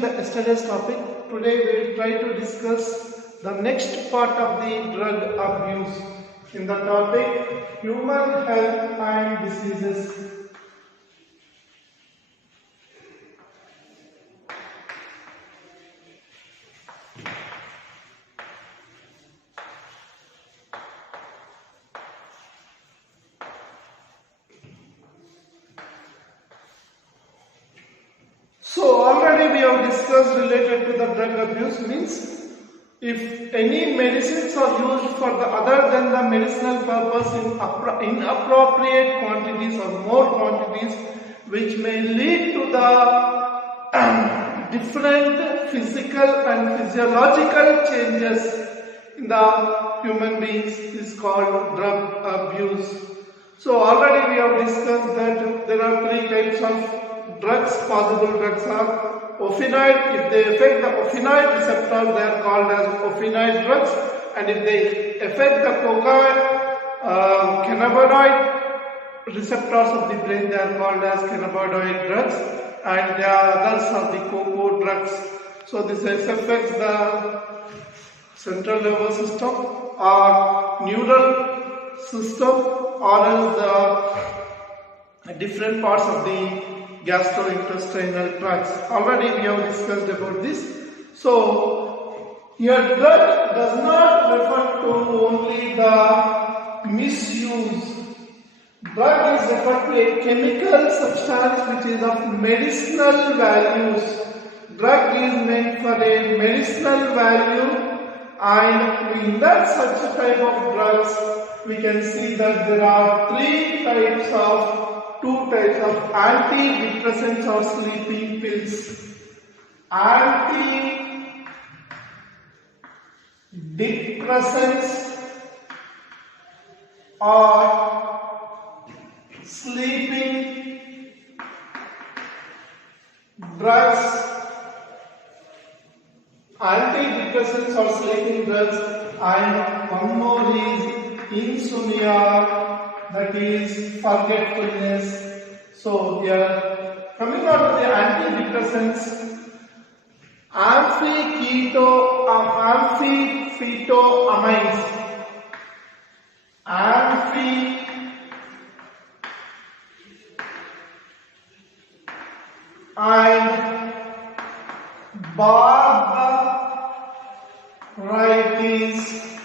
with the yesterday's topic. Today we will try to discuss the next part of the drug abuse in the topic human health and diseases. So already we have discussed related to the drug abuse means if any medicines are used for the other than the medicinal purpose in inappropriate quantities or more quantities, which may lead to the different physical and physiological changes in the human beings is called drug abuse. So already we have discussed that there are three types of drugs. Possible drugs are opioid. If they affect the opioid receptor, they are called as opioid drugs, and if they affect the cannabinoid receptors of the brain, they are called as cannabinoid drugs, and the others are the cocoa drugs. So this affects the central nervous system or neural system, or else the different parts of the gastrointestinal tracts. Already we have discussed about this. So here drug does not refer to only the misuse. Drug is referred to a chemical substance which is of medicinal values. Drug is meant for a medicinal value, and in that such type of drugs we can see that there are two types of antidepressants or sleeping pills. Antidepressants or sleeping drugs. Antidepressants or sleeping drugs, and one more is insomnia, that is forgetfulness. So we are coming out of the antidepressants. And barbiturates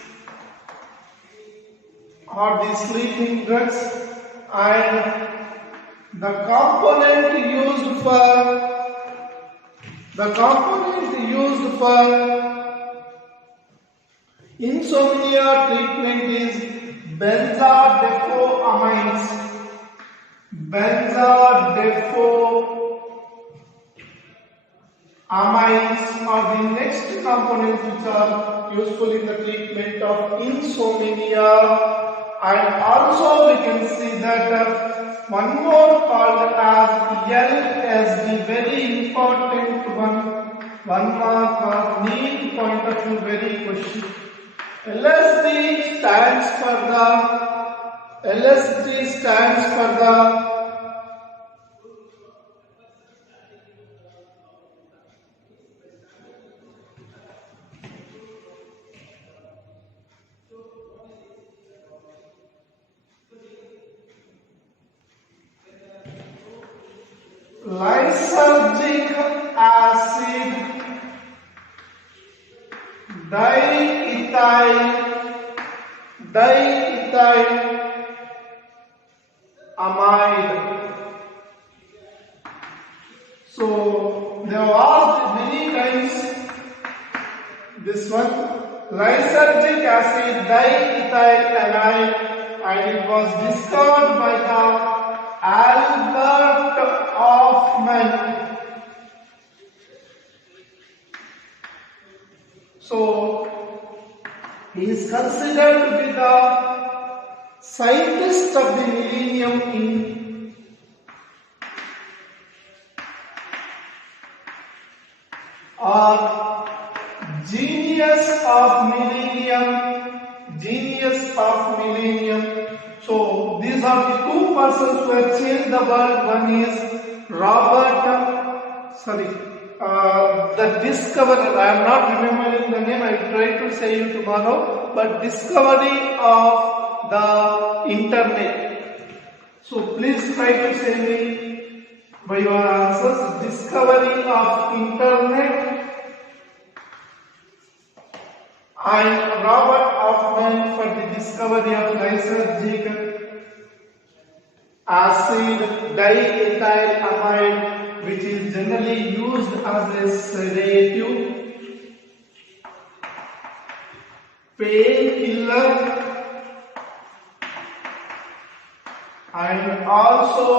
are the sleeping drugs, and the component used for insomnia treatment is benzodiazepines. Benzodiazepines are the next components which are useful in the treatment of insomnia. And also we can see that one more called as LSD, very important one mark or need point of view, very question. LSD stands for the lysergic acid diethylamide. So they have asked many times this one, lysergic acid diethylamide, and it was discovered by the Albert Hofmann. So he is considered to be the scientist of the millennium or genius of millennium. So these are the two persons who have changed the world. One is the discoverer, I am not remembering the name, I will try to say you tomorrow, but discovery of the internet. So please try to say me by your answers. Discovery of internet. And Robert Hoffman for the discovery of lysergic acid diethylamide, which is generally used as a sedative, painkiller, and also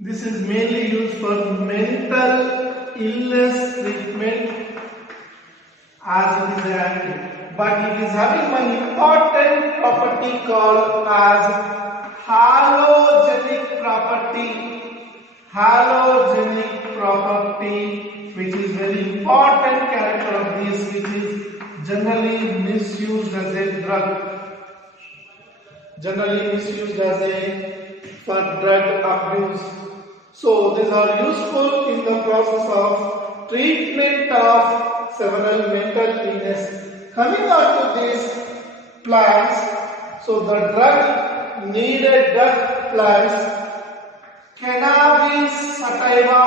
this is mainly used for mental illness treatment as it is an anti, but it is having one important property called as halogenic property. Halogenic property, which is very important character of this, which is generally misused as a drug. Generally misused as a for drug abuse. So these are useful in the process of treatment of several mental illness. Coming on to these plants, so the drug needed drug plants, cannabis sativa,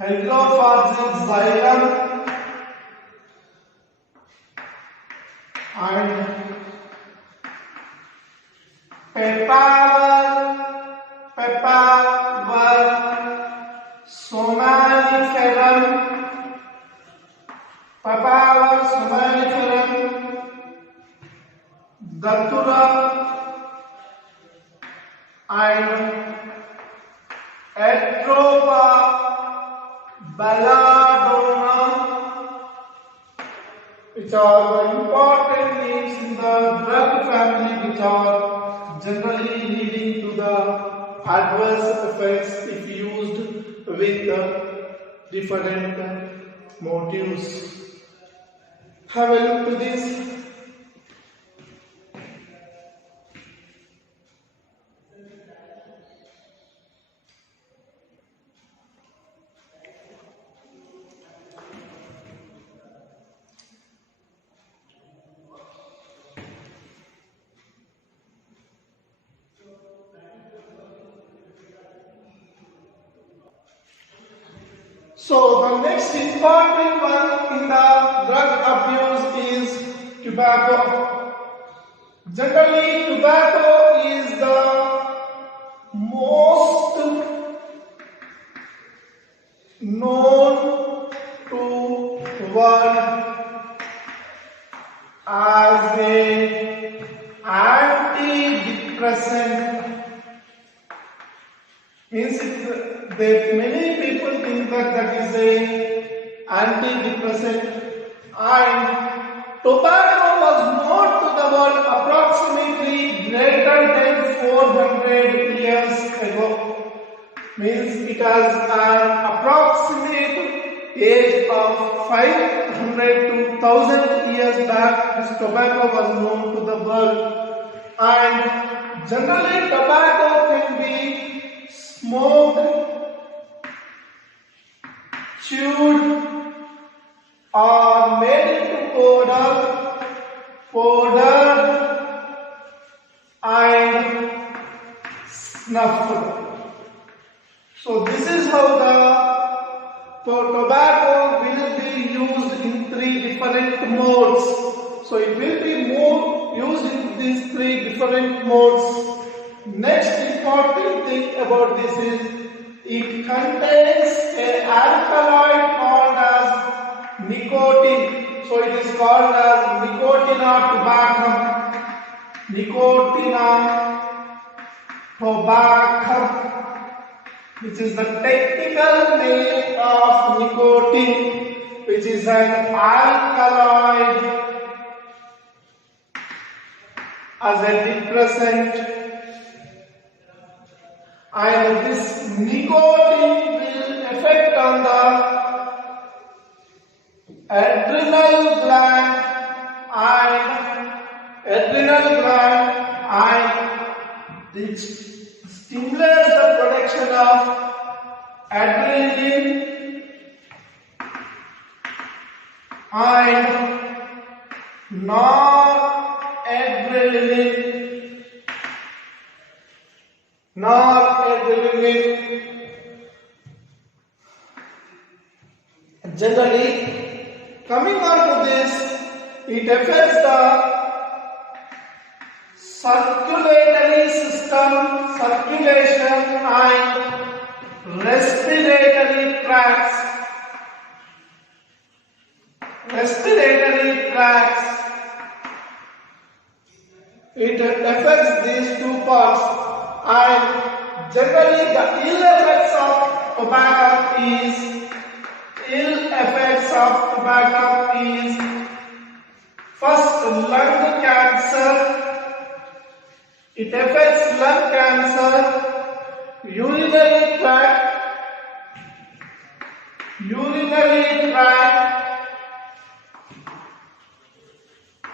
Hydrophorus xylem, and Papaver somniferum, Datura, and Atropa belladonna, which are the important names in the drug family, which are generally leading to the adverse effects if used with different motives. Have a look to this. So the next important one in the drug abuse is tobacco. Generally, tobacco is the most known to world as a antidepressant. Means that many people think that is a antidepressant, and tobacco was known to the world approximately greater than 400 years ago. Means it has an approximate age of 500 to 1000 years back. This tobacco was known to the world, and generally tobacco can be smoked, chewed, or made into powder, and snuffed. So this is how the tobacco will be used in 3 different modes. So it will be used in these 3 different modes. Next important thing about this is it contains an alkaloid called as nicotine. So it is called as Nicotina tobacco. Nicotina tobacco, which is the technical name of nicotine, which is an alkaloid as a depressant. And this nicotine will affect on the adrenal gland and it stimulates the production of adrenaline and noradrenaline. Generally, coming on to this, it affects the circulatory system, circulation and respiratory tracts. It affects these two parts, and generally the ill effects of tobacco is first lung cancer. It affects lung cancer, urinary tract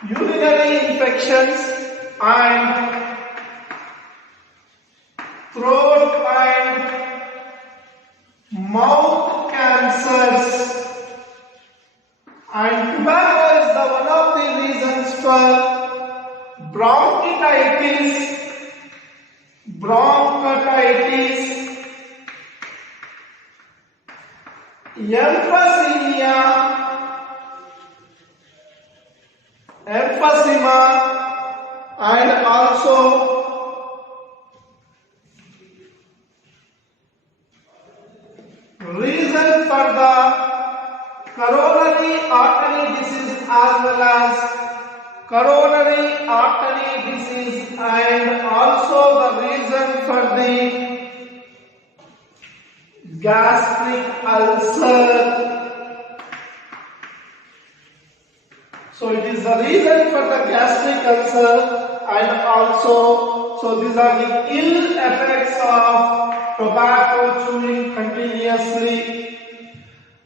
urinary infections and throat and mouth cancers. And tobacco is one of the reasons for bronchitis, emphysema, and also reason for the coronary artery disease as well as coronary artery disease, and also the reason for the gastric ulcer. So it is the reason for the gastric ulcer, and also these are the ill effects of tobacco chewing continuously.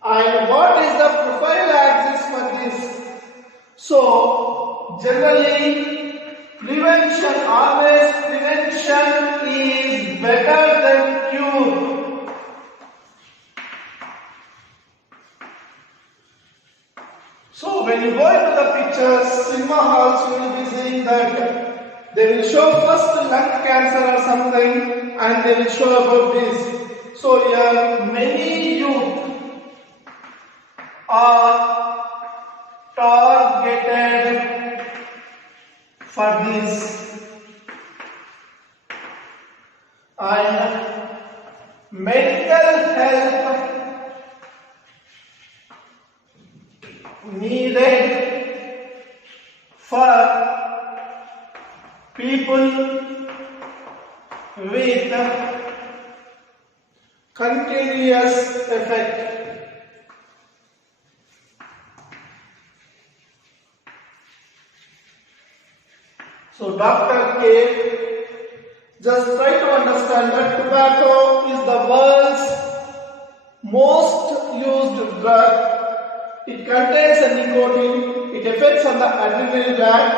And what is the prophylaxis for this? So generally prevention is better than cure. So when you go into the pictures, cinema halls, you will be seeing that they will show first lung cancer or something, and they will show about this. So here many youth are targeted for this, and medical help needed for people with continuous effect. So Dr. K just try to understand that tobacco is the world's most used drug. It contains a nicotine, it affects on the adrenal gland,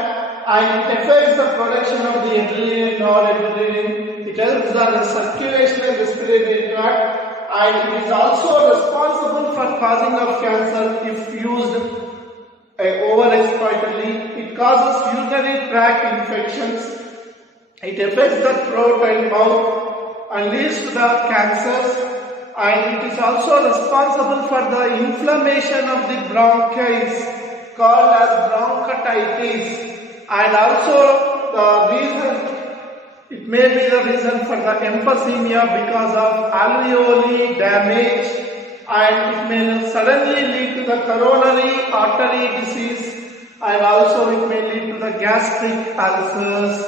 and it affects the production of the adrenaline and noradrenaline. It helps on the circulation and respiratory tract, and it is also responsible for causing of cancer if used overexploitedly. It causes urinary tract infections. It affects the throat and mouth and leads to the cancers. And it is also responsible for the inflammation of the bronchs called as bronchitis, and also the reason, it may be the reason for the emphysema because of alveoli damage, and it may suddenly lead to the coronary artery disease, and also it may lead to the gastric ulcers.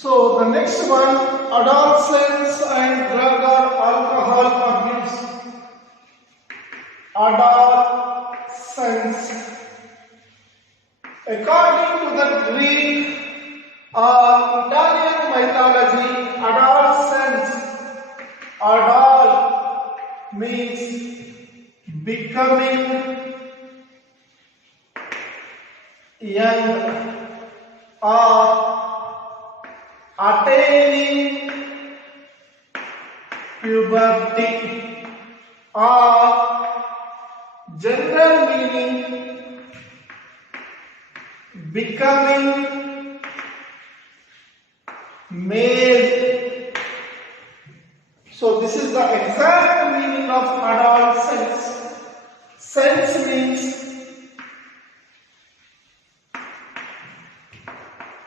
So the next one, adolescence and drug or alcohol abuse. Adolescence. According to the Greek or Italian mythology, adolescence, adol means becoming young or attaining puberty, or general meaning becoming male. So this is the exact meaning of adolescence. Sense means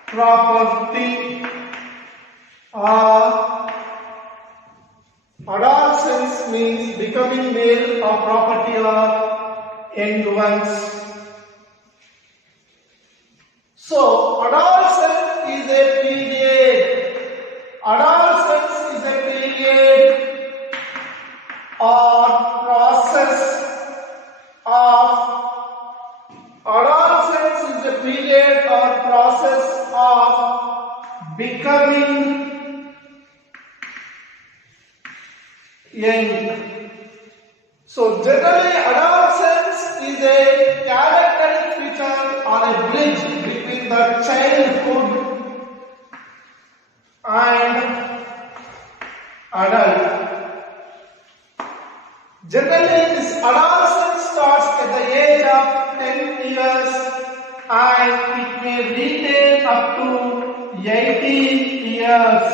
property, or adolescence means becoming male or property or young ones. So adolescence is a period. Adolescence is a period or process of adolescence is a period or process of becoming young. So generally adolescence is a characteristic feature or a bridge between the childhood and adult. Generally this adolescence starts at the age of 10 years and it may retain up to 18 years.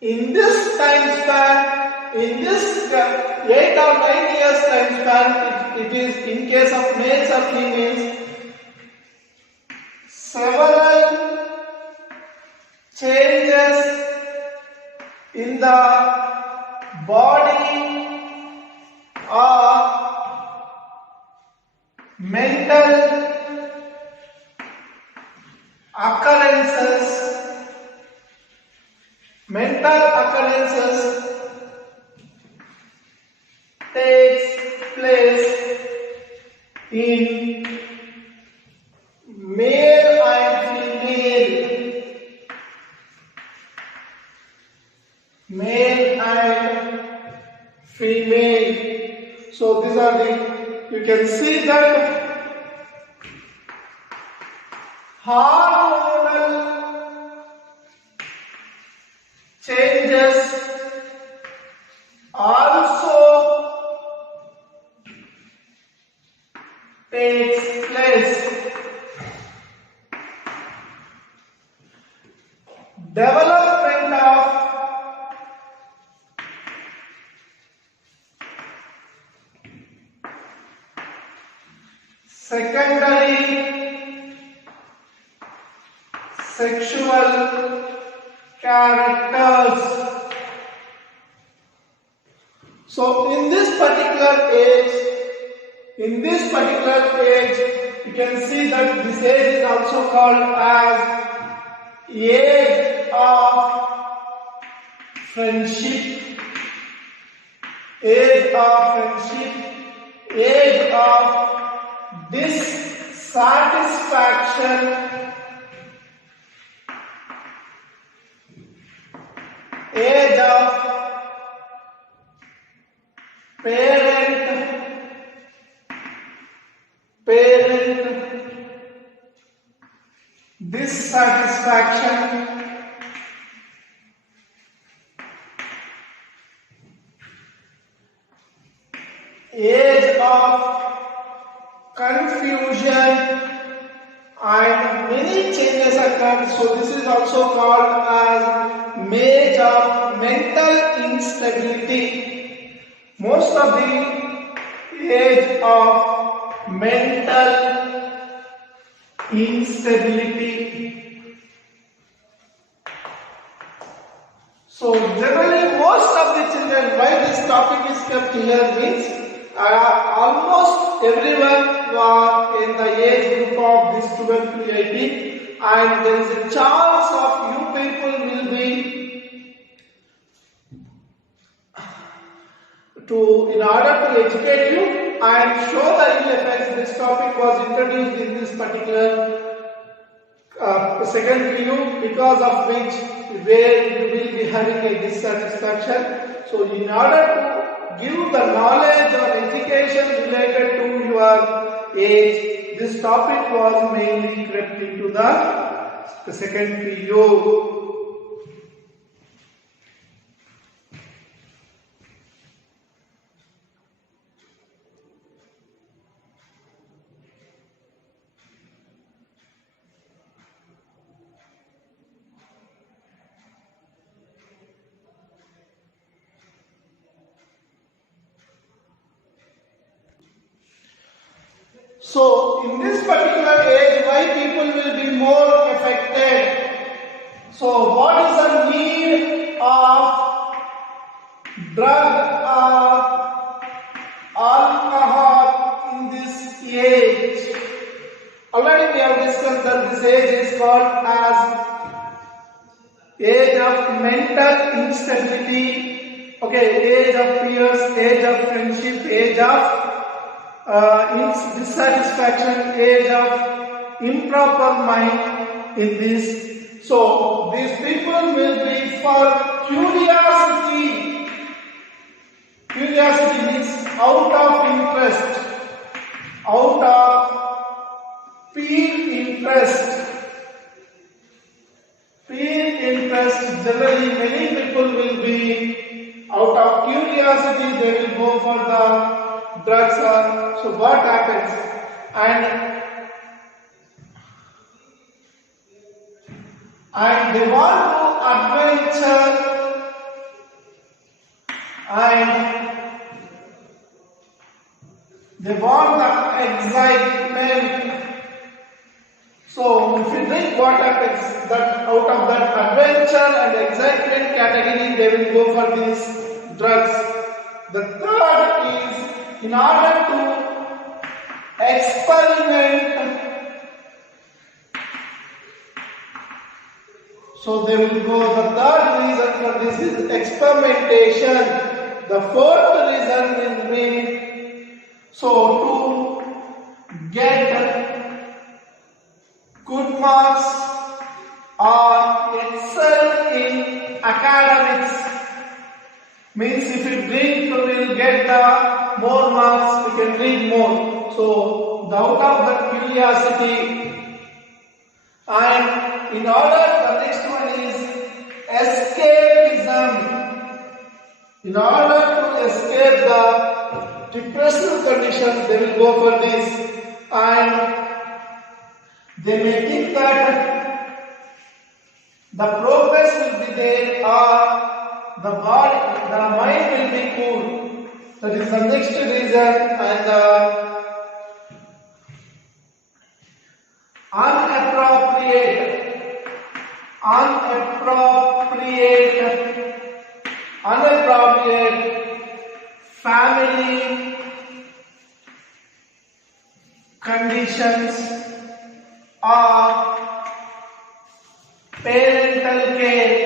In this time span, in this 8 or 9 years time span, it is in case of males or females, several changes in the body or mental occurrences takes place in male and female. Male and female. So these are the, you can see that hormonal changes also takes place. Development of secondary sexual characters. So in this particular age, you can see that this age is also called as age of friendship, age of dissatisfaction, age of parent dissatisfaction, age of confusion, and many changes occur. So this is also called as age of mental instability. Most of the age of mental instability. So generally most of the children, why this topic is kept here means almost everyone were in the age group of this 12 to 18, and there is a chance of you people will be in order to educate you and show the ill effects. This topic was introduced in this particular second PU, because of which where you will be having a dissatisfaction. So in order to give the knowledge or education related to your age, this topic was mainly crept into the second PU. So, in this particular age, why people will be more affected? So, what is the need of drug or alcohol in this age? Already we have discussed that this age is called as age of mental instability, okay, age of fears, age of friendship, age of dissatisfaction, age of improper mind in this. So these people will be for curiosity. Curiosity means out of interest, out of peer interest. Peer interest, generally many people will be out of curiosity, they will go for the drugs. So what happens? And they want to adventure, and they want the excitement. So if you drink, what happens? That out of that adventure and excitement category, they will go for these drugs. The third is in order to experiment. So they will go, the third reason for this is experimentation. The fourth reason will be so to get good marks or excel in academics. Means if you drink, you will get the more marks, you can read more. So out of the curiosity, and in order, the next one is escapism. In order to escape the depressive conditions, they will go for this, and they may think that the progress will be there or the mind will be cool. That is the next reason. And unappropriate family conditions or parental care.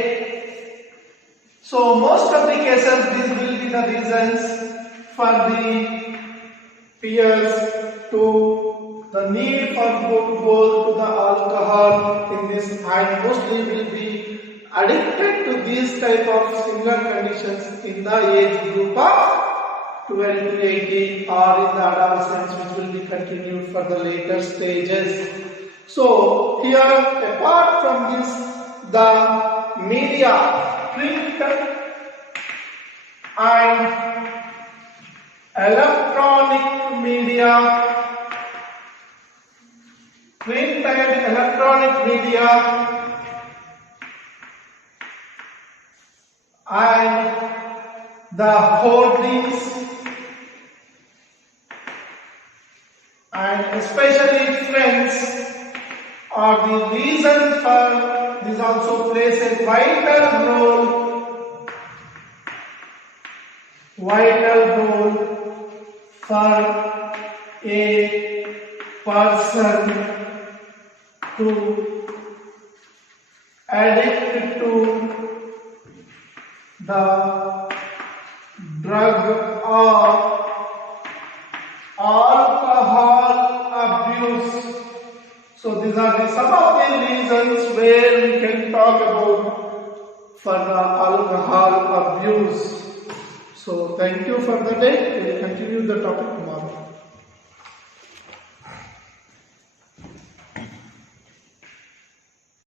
So most of the cases, these will be the reasons for the peers to the need for to go to the alcohol in this, and mostly will be addicted to these type of similar conditions in the age group of 12 to 18 or in the adolescence, which will be continued for the later stages. So here, apart from this, the media, print and electronic media, print and electronic media, and the hoardings, and especially friends are the reason for this. Also plays a vital role for a person to addict to the drug or alcohol abuse. So these are some of the reasons where we can talk about for the alcohol abuse. So thank you for the day. We will continue the topic tomorrow.